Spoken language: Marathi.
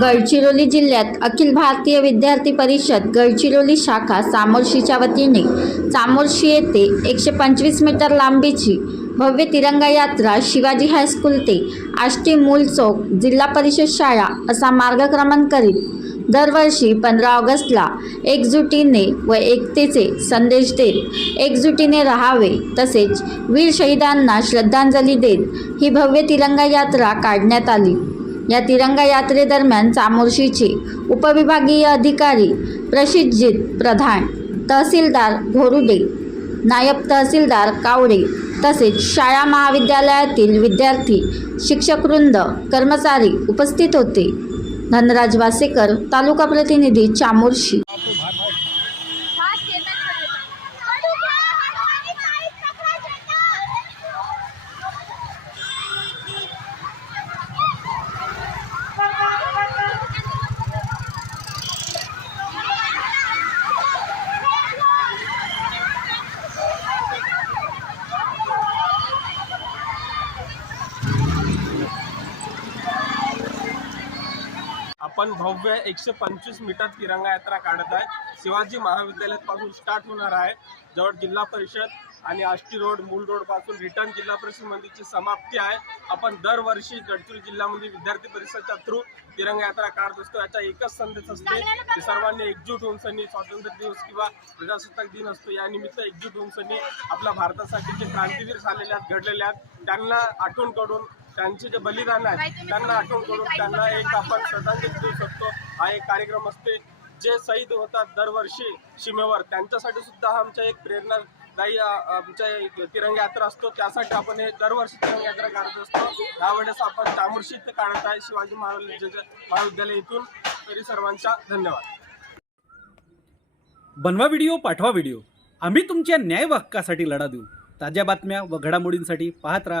गडचिरोली जिल्ह्यात अखिल भारतीय विद्यार्थी परिषद गडचिरोली शाखा चामोर्शीच्या वतीने चामोर्शी येथे एकशे पंचवीस मीटर लांबीची भव्य तिरंगा यात्रा शिवाजी हायस्कूल ते आष्टी मूल चौक जिल्हा परिषद शाळा असा मार्गक्रमण करीत दरवर्षी पंधरा ऑगस्टला एकजुटीने व एकतेचे संदेश देत एकजुटीने राहावे तसेच वीर शहीदांना श्रद्धांजली देत ही भव्य तिरंगा यात्रा काढण्यात आली. या तिरंगा यात्रेदरम्यान चामोर्शीचे उपविभागीय अधिकारी प्रशितजित प्रधान तहसीलदार घोरुडे नायब तहसीलदार कावडे तसेच शाळा महाविद्यालयातील विद्यार्थी शिक्षकवृंद कर्मचारी उपस्थित होते. धनराज वासेकर तालुका प्रतिनिधी चामोर्शी. आपण भव्य एकशे पंचवीस मीटर तिरंगा यात्रा काढत आहे. शिवाजी महाविद्यालयापासून स्टार्ट होणार आहे. जवळ जिल्हा परिषद आणि आष्टी रोड मूल रोडपासून रिटर्न जिल्हा परिषद मंदिरची समाप्ती आहे. आपण दरवर्षी गडचिरोली जिल्ह्यामध्ये विद्यार्थी परिषदच्या थ्रू तिरंगा यात्रा काढत असतो. याचा एकच संदेश असते की सर्वांनी एकजूट होऊन सनी स्वातंत्र्य दिवस किंवा प्रजासत्ताक दिन असतो. या निमित्त एकजूट होऊन सनी आपल्या भारतासाठी जे क्रांतीवीर झालेले आहेत घडलेले आहेत त्यांना आठवण करून त्यांचे जे बलिदान आहे त्यांना आठवण करून त्यांना एक आपण श्रद्धांजली देऊ शकतो. हा एक कार्यक्रम असते. जे शहीद होतात दरवर्षी सीमेवर त्यांच्यासाठी सुद्धा हा आमचा एक प्रेरणादायी अ, आमचा एक तिरंगा यात्रा असतो. त्यासाठी आपण हे दरवर्षी तिरंगा यात्रा काढत असतो. यावेळेस आपण चामोर्शी इथे काढत आहे. शिवाजी महाराज महाविद्यालय इथून तरी सर्वांचा धन्यवाद. बनवा व्हिडिओ पाठवा व्हिडिओ. आम्ही तुमच्या न्याय व हक्कासाठी लढा देऊ. ताज्या बातम्या व घडामोडींसाठी पाहत राहा.